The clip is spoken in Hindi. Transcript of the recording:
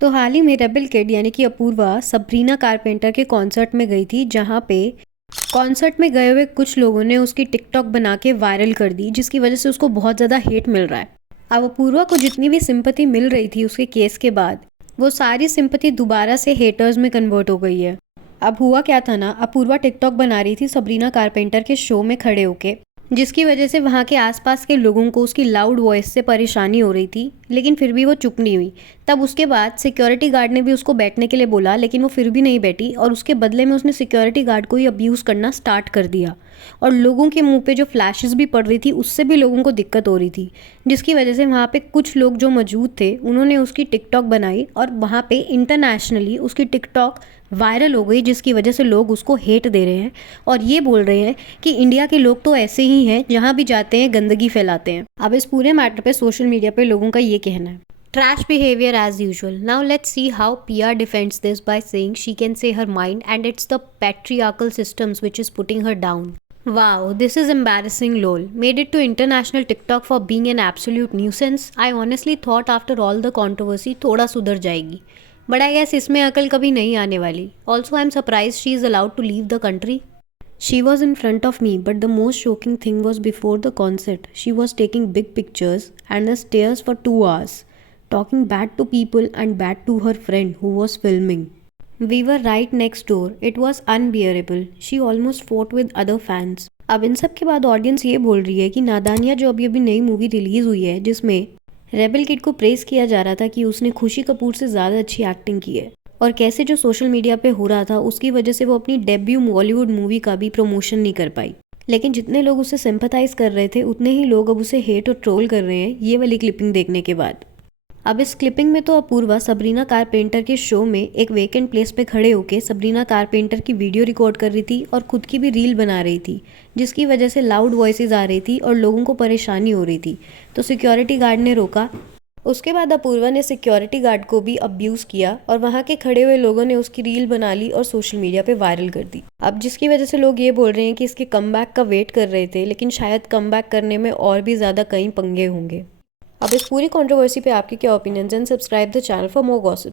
तो हाल ही में रेबल किड यानी कि अपूर्वा सबरीना कारपेंटर के कॉन्सर्ट में गई थी, जहाँ पे कॉन्सर्ट में गए हुए कुछ लोगों ने उसकी टिकटॉक बना के वायरल कर दी, जिसकी वजह से उसको बहुत ज़्यादा हेट मिल रहा है। अब अपूर्वा को जितनी भी सिंपैथी मिल रही थी उसके केस के बाद, वो सारी सिंपैथी दोबारा से हेटर्स में कन्वर्ट हो गई है। अब हुआ क्या था ना, अपूर्वा टिकटॉक बना रही थी सबरीना कारपेंटर के शो में खड़े होके, जिसकी वजह से वहाँ के आसपास के लोगों को उसकी लाउड वॉइस से परेशानी हो रही थी, लेकिन फिर भी वो चुप नहीं हुई। तब उसके बाद सिक्योरिटी गार्ड ने भी उसको बैठने के लिए बोला, लेकिन वो फिर भी नहीं बैठी और उसके बदले में उसने सिक्योरिटी गार्ड को ही अब्यूज़ करना स्टार्ट कर दिया। और लोगों के मुंह पे जो फ्लैशेस भी पड़ रही थी, उससे भी लोगों को दिक्कत हो रही थी, जिसकी वजह से वहाँ पे कुछ लोग जो मौजूद थे उन्होंने उसकी टिकटॉक बनाई और वहाँ पे इंटरनेशनली उसकी टिकटॉक वायरल हो गई, जिसकी वजह से लोग उसको हेट दे रहे हैं और ये बोल रहे हैं कि इंडिया के लोग तो ऐसे ही हैं, जहाँ भी जाते हैं गंदगी फैलाते हैं। अब इस पूरे मैटर पे सोशल मीडिया पे लोगों का ये कहना है, trash behavior as usual. Now let's see how PR defends this by saying she can say her mind and it's the patriarchal systems which is putting her down. Wow, this is embarrassing lol. Made it to international TikTok for being an absolute nuisance. I honestly thought after all the controversy थोड़ा सुधर जाएगी. But I guess इसमें अकल कभी नहीं आने वाली. Also I'm surprised she is allowed to leave the country. She was in front of me, but the most shocking thing was before the concert. She was taking big pictures and the stairs for 2 hours, talking bad to people and bad to her friend who was filming. We were right next door. It was unbearable. She almost fought with other fans. अब इन सब के बाद ऑडियंस ये बोल रही है कि नादानिया जो अभी अभी नई मूवी रिलीज़ हुई है, जिसमें रेबल किड को प्रेज़ किया जा रहा था कि उसने खुशी कपूर से ज़्यादा अच्छी एक्टिंग की है, और कैसे जो सोशल मीडिया पे हो रहा था उसकी वजह से वो अपनी डेब्यू बॉलीवुड मूवी का भी प्रमोशन नहीं कर पाई। लेकिन जितने लोग उससे सिंपैथाइज कर रहे थे, उतने ही लोग अब उसे हेट और ट्रोल कर रहे हैं ये वाली क्लिपिंग देखने के बाद। अब इस क्लिपिंग में तो अपूर्वा सबरीना कारपेंटर के शो में एक वेकेंट प्लेस पे खड़े होके सबरीना कारपेंटर की वीडियो रिकॉर्ड कर रही थी और खुद की भी रील बना रही थी, जिसकी वजह से लाउड वॉइसेस आ रही थी और लोगों को परेशानी हो रही थी। तो सिक्योरिटी गार्ड ने रोका। उसके बाद अपूर्वा ने सिक्योरिटी गार्ड को भी अब्यूज़ किया और वहाँ के खड़े हुए लोगों ने उसकी रील बना ली और सोशल मीडिया पे वायरल कर दी। अब जिसकी वजह से लोग ये बोल रहे हैं कि इसके कमबैक का वेट कर रहे थे, लेकिन शायद कमबैक करने में और भी ज़्यादा कई पंगे होंगे। अब इस पूरी कंट्रोवर्सी पे आपके क्या opinions, and subscribe the channel for more gossip.